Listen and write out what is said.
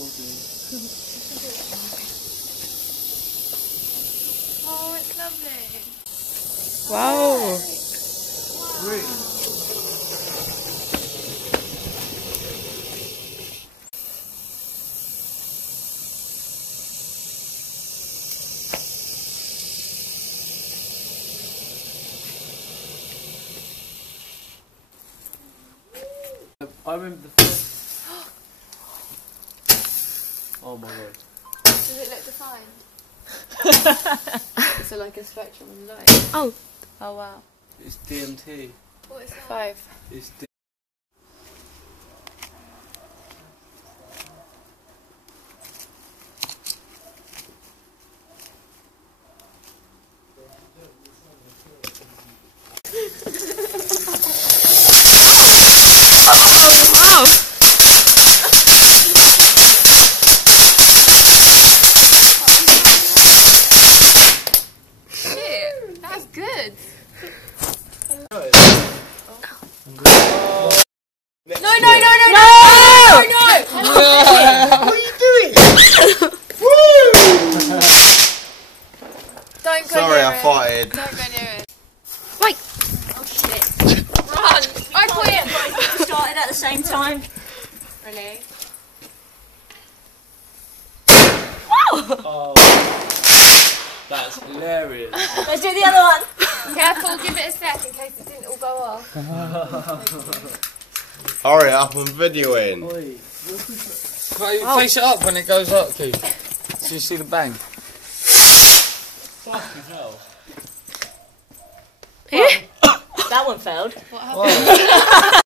Oh, it's lovely. Wow. Green. I remember the first. Oh my god. Does it look defined? Is it like a spectrum of light? Oh. Oh wow. It's DMT. What is that? 5. It's Wow. Shit, that's good. No! No! What are you doing? Don't go Sorry, near I it. farted. Don't go near it. Wait. Oh shit. Run! I quit! Started at the same time. Really? Oh, that's hilarious. Let's do the other one. Careful, give it a sec in case it didn't all go off. Hurry up, I'm videoing. Face it up when it goes up, Keith. So you see the bang. Fucking hell. That one failed. What happened?